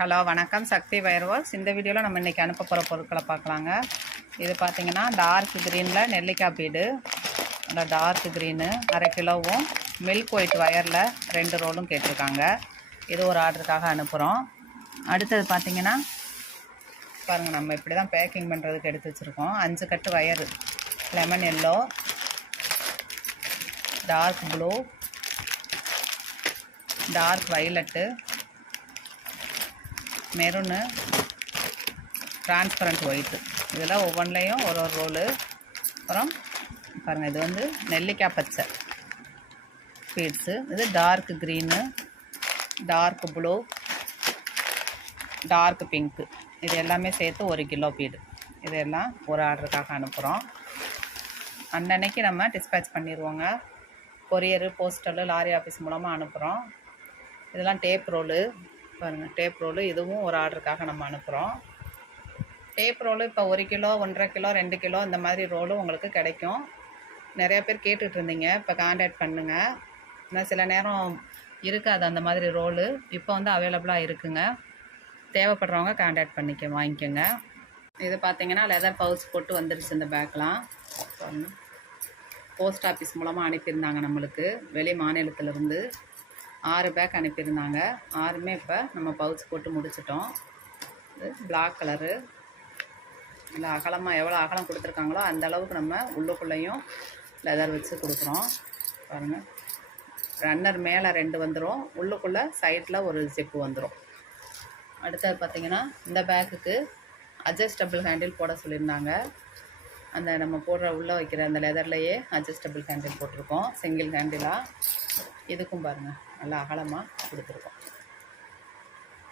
Hello வணக்கம், சக்தி wire works. இந்த வீடியோவில் நம்ம இன்றைக்கி அனுப்ப போகிற பொருட்களை பார்க்கலாங்க. இது பார்த்திங்கன்னா டார்க் க்ரீனில் நெல்லிக்காய் பீடு, நல்லா டார்க் க்ரீனு 1/2 கிலோவும், மில்க் ஒயிட் வயரில் 2 ரோலும் கேட்டிருக்காங்க. இது ஒரு ஆர்டருக்காக அனுப்புகிறோம். அடுத்தது பார்த்திங்கன்னா பாருங்கள், நம்ம இப்படி தான் பேக்கிங் பண்ணுறதுக்கு எடுத்து வச்சுருக்கோம். 5 கட்டு wire, lemon yellow, dark blue, dark violet, maroon, transparent white. இதில் ஒவ்வொன்றிலையும் ஒரு ரோலு. அப்புறம் பாருங்கள், இது வந்து நெல்லிக்காய் பச்சை பீட்ஸு. இது dark green, dark blue, dark pink. இது எல்லாமே சேர்த்து 1 கிலோ பீடு. இதெல்லாம் ஒரு ஆர்டருக்காக அனுப்புகிறோம். அன்னன்னைக்கு நம்ம டிஸ்பேச் பண்ணிடுவோங்க. கொரியரு, போஸ்டலு, லாரி ஆஃபீஸ் மூலமாக அனுப்புகிறோம். இதெல்லாம் டேப் ரோலு பாருங்கள், டேப் ரோலு. இதுவும் ஒரு ஆர்டருக்காக நம்ம அனுப்புகிறோம். டேப் ரோலு இப்போ 1 கிலோ, 1.5 கிலோ, 2 கிலோ இந்த மாதிரி ரோலு உங்களுக்கு கிடைக்கும். நிறையா பேர் கேட்டுட்டு இருந்தீங்க. இப்போ கான்டாக்ட் பண்ணுங்கள். இன்னும் சில நேரம் இருக்காது அந்த மாதிரி ரோலு. இப்போ வந்து அவைலபிளாக இருக்குங்க. தேவைப்படுறவங்க கான்டாக்ட் வாங்கிக்கோங்க. இது பார்த்திங்கன்னா லெதர் பவுச் போட்டு வந்துடுச்சு இந்த பேக்லாம். பாருங்கள், போஸ்ட் ஆஃபீஸ் மூலமாக அனுப்பியிருந்தாங்க நம்மளுக்கு. வெளி மாநிலத்திலேருந்து 6 பேக் அனுப்பியிருந்தாங்க. 6மே இப்போ நம்ம பவுச் போட்டு முடிச்சிட்டோம். இது பிளாக் கலரு, இல்லை அகலமாக எவ்வளோ அகலம் கொடுத்துருக்காங்களோ அந்த அளவுக்கு நம்ம உள்ளுக்குள்ளேயும் லெதர் வச்சு கொடுக்குறோம். பாருங்கள், ரன்னர் மேலே 2 வந்துடும், உள்ளுக்குள்ளே சைடில் ஒரு ஜிப்பு வந்துடும். அடுத்தது பார்த்திங்கன்னா இந்த பேக்குக்கு அட்ஜஸ்டபிள் ஹேண்டில் போட சொல்லியிருந்தாங்க. அந்த நம்ம போடுற உள்ளே வைக்கிற அந்த லெதர்லையே அட்ஜஸ்டபிள் ஹேண்டில் போட்டிருக்கோம், சிங்கிள் ஹேண்டிலாக. இதுக்கும் பாருங்கள், நல்லா அகலமாக கொடுத்துருக்கோம்.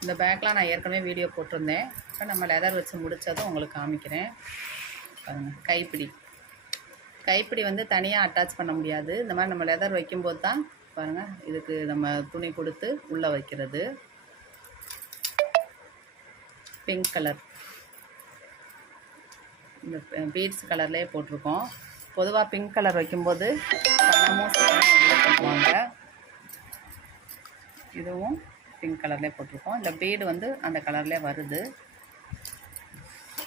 இந்த பேக்லாம் நான் ஏற்கனவே வீடியோ போட்டிருந்தேன். இப்போ நம்ம லெதர் வச்சு முடித்ததும் உங்களுக்கு காமிக்கிறேன். பாருங்கள், கைப்பிடி வந்து தனியாக அட்டாச் பண்ண முடியாது. இந்த மாதிரி நம்ம லெதர் வைக்கும்போது தான் பாருங்கள், இதுக்கு நம்ம துணி கொடுத்து உள்ளே வைக்கிறது. பிங்க் கலர், இந்த பீட்ஸ் கலர்லேயே போட்டிருக்கோம். பொதுவாக பிங்க் கலர் வைக்கும்போது பணமும் சேரும் பண்ணுவாங்க. இதுவும் பிங்க் கலர்லேயே போட்டிருக்கோம். இந்த பீடு வந்து அந்த கலர்லேயே வருது.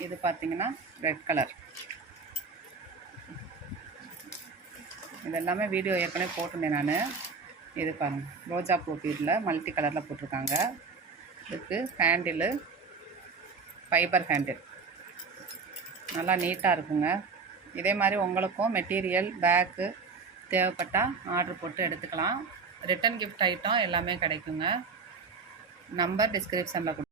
இது பார்த்திங்கன்னா ரெட் கலர். இதெல்லாமே வீடியோ ஏற்கனவே போட்டிருந்தேன் நான். இது பாருங்கள், ரோஜா பூ பீடில் மல்டி கலரில் போட்டிருக்காங்க. இதுக்கு ஹேண்டிலு ஃபைபர் ஹேண்டில், நல்லா நீட்டாக இருக்குங்க. இதே மாதிரி உங்களுக்கும் மெட்டீரியல் பேக்கு தேவைப்பட்டால் ஆர்டர் போட்டு எடுத்துக்கலாம். ரிட்டன் கிஃப்ட் ஐட்டம் எல்லாமே கிடைக்குங்க. நம்பர் டிஸ்கிரிப்ஷனில்